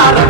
யாரும்